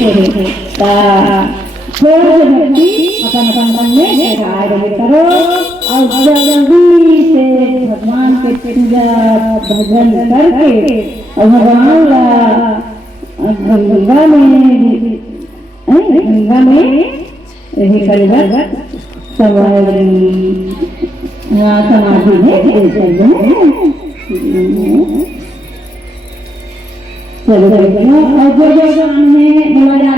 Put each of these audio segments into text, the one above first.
थोड़ा सा भक्ति अपन अपन मन में लगाए रहे करो और जल्दी से भगवान के पूजा भजन करके और भगवान ला गंगा में यही करेगा समाधि है चलो और जो हमने बोला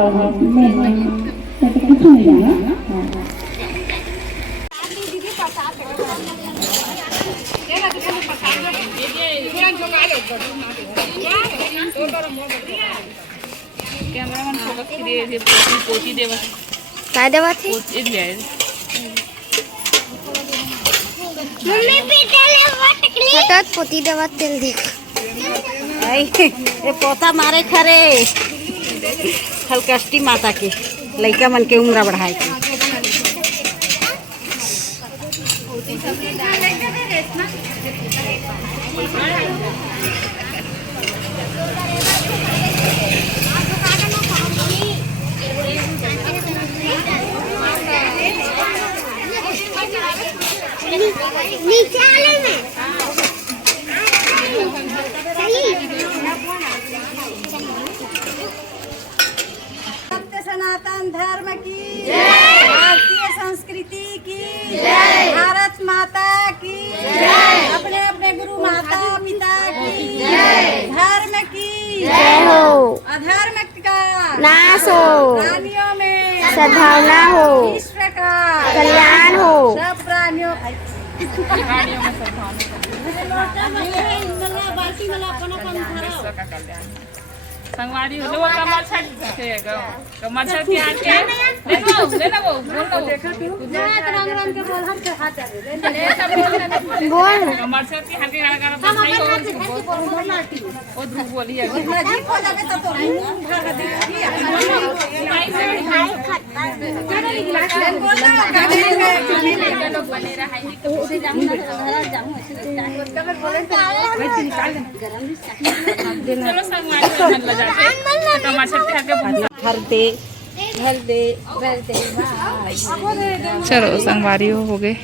और मैं कुछ नहीं जाना कैमरामैन फोकस किए पोती देवा काय देवा थी पोती दिया है मम्मी पीटले वटकली हटत पोती देवा तेल देख आई ये पोता मारे खरे हलकष्टी माता के लइका मन के उम्र बढ़ाए के नीचे आले में सनातन धर्म की जय, भारतीय संस्कृति की जय, भारत माता की जय, अपने अपने गुरु माता पिता की जय, धर्म की जय हो अधर्म का नाश हो प्राणियों में सद्भावना हो विश्व का कल्याण हो सब प्राणियों संगवारी हो वो कमर छट से कमर छट के आके ले ना वो बोल ना देखा तू रंग रंग के बोल हम से हाथ ले सब बोल बोल कमर छट के हाथे लगा बस नहीं हो वो धूप बोली है जी को लगे तो भाग दे लोग बने रहा है तो उसे जाऊंगा जाऊं ऐसे चलो संगवारी घर दे चलो संगवारी हो गए।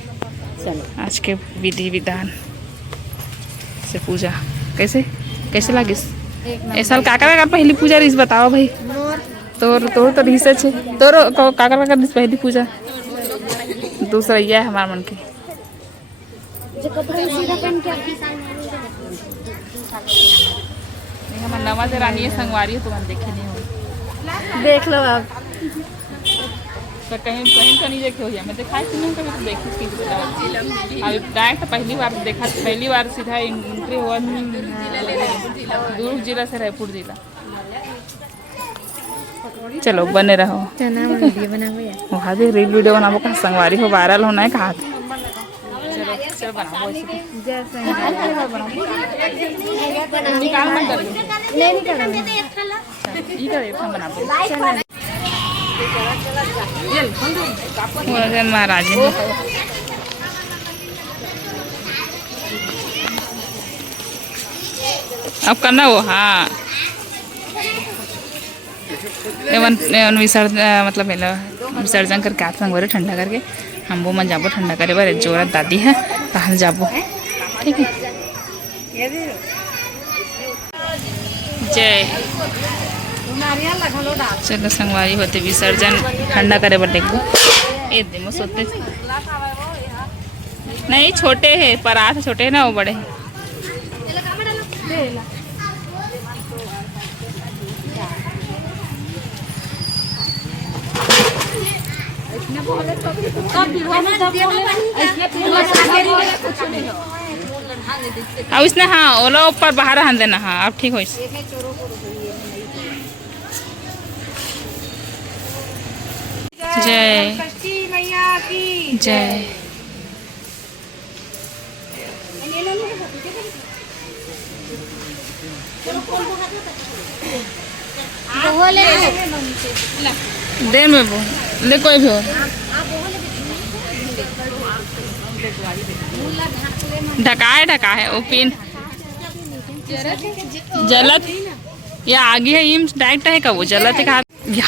चलो आज के विधि विधान से पूजा कैसे कैसे लगी ए साल काका का पहली पूजा रिस बताओ भाई तोर तोर तो रिस छे तोर काका का रिस पहली पूजा दूसरा ये है हमार मन के हमार नवा से रानी है संगवारी है तुम देखे नहीं हो देख लो अब तो कहीं कहीं तो नहीं देखे हो मैं देखा नहीं कभी तो देखी अभी डायरेक्ट पहली बार देखा पहली बार सीधा एंट्री हुआ दुर्ग जिला से रायपुर जिला। चलो बने रहो वहाँ भी रील वीडियो बनाबो का संगवारी हो वायरल होना है कहाँ चलो चलो बनाओ निकाल मत कर बनाबो महाराज अब करना वो हाँ विसर्जन मतलब विसर्जन करके आप संग ठंडा करके हम वो मन जाबो ठंडा करे बारे जोरा दादी है कहाँ जाबो ठीक है। जय चलो संगवारी होते विसर्जन ठंडा करे बर देखो ए देमो सोते नहीं छोटे है परात छोटे है ना वो बड़े अब इसने हाँ ओला ऊपर बाहर हाथ देना हाँ अब ठीक हो जय मैया की जय देर में वो ले कोई भी हो ढका है वो पिन जलत या आगे है इम डायरेक्ट है का वो जला थे का या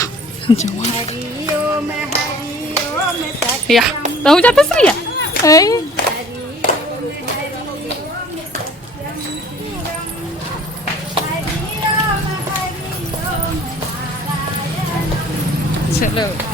हरिओम हरिओम सत्यम या तो जाते श्रिया चलो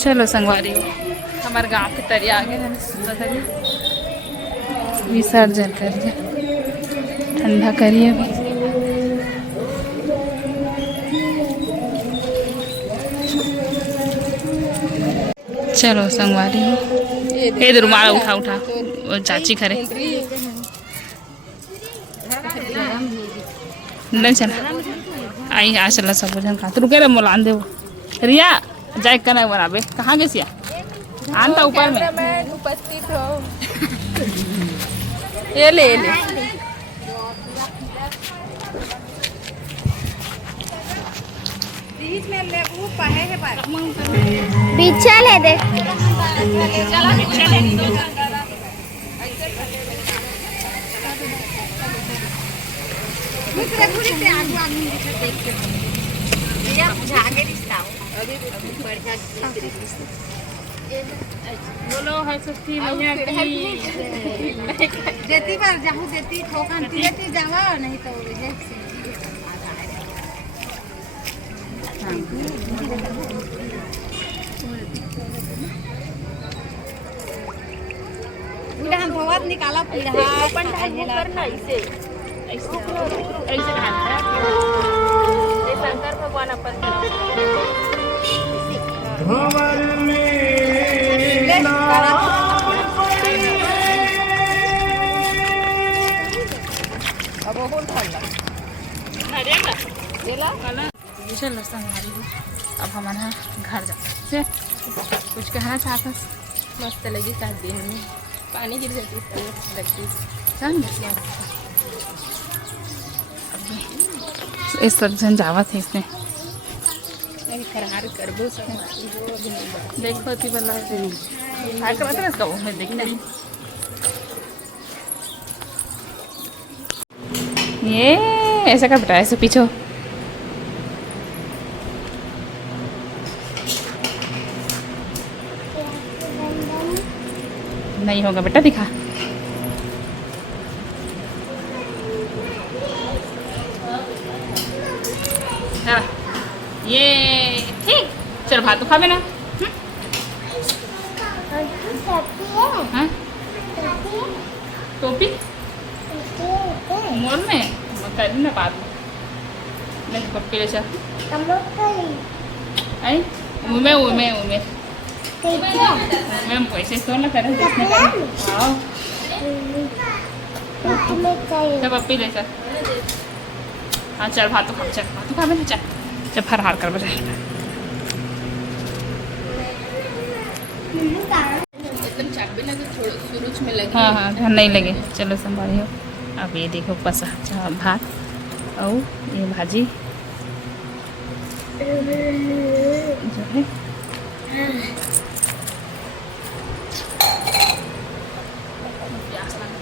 चलो संगवारी हमारे गांव के तरिया आ गए विसर्जन करिए ठंडा करिए अभी चलो संगवारी ये रुमाल उठा उठा वो चाची खरे नहीं चला आई आ चला सब जन खा तो रुके रे मोलान दे रिया जाए कना बराबे कहाँ गए सिया आनता ऊपर में उपस्थित हो ये ले बीच में ले वो पहे है पर पीछे ले दे दूसरे पूरी से आगू आदमी देख के भैया झागे रिश्ता अभी बढ़िया बोलो है सस्ती मैया की देती बार जाहू देती ठोकन देती जावा नहीं तो ये पूरा हम भगवत निकाला पूरा अपन करना ऐसे ऐसे शंकर भगवान अपन चलो संगवारी अब हमारा घर जाते कुछ कहना चाहता मस्त लगी का दिन में पानी गिर जाती लगती इस सब जावा थे इसने फरहार करबो देखो थी बल्ला इसका वो मैं देख रही ये ऐसा कर बेटा ऐसे पीछे नहीं होगा बेटा दिखा ये ठीक चल भात तो खा ना हाँ टोपी मोर में कर ना बात नहीं पप्पी ले चल आई उमे उमे उमे उमे पैसे तो ना करें जिसने करें आओ चल पप्पी ले चल हाँ चल भात तो खा ना चल जब फरहार कर बजाए एकदम चाट भी लगे थोड़ा सुरुच में लगे हाँ हाँ ध्यान नहीं लगे चलो संभालियो अब ये देखो पसा भात और ये भाजी जो है प्यास लगा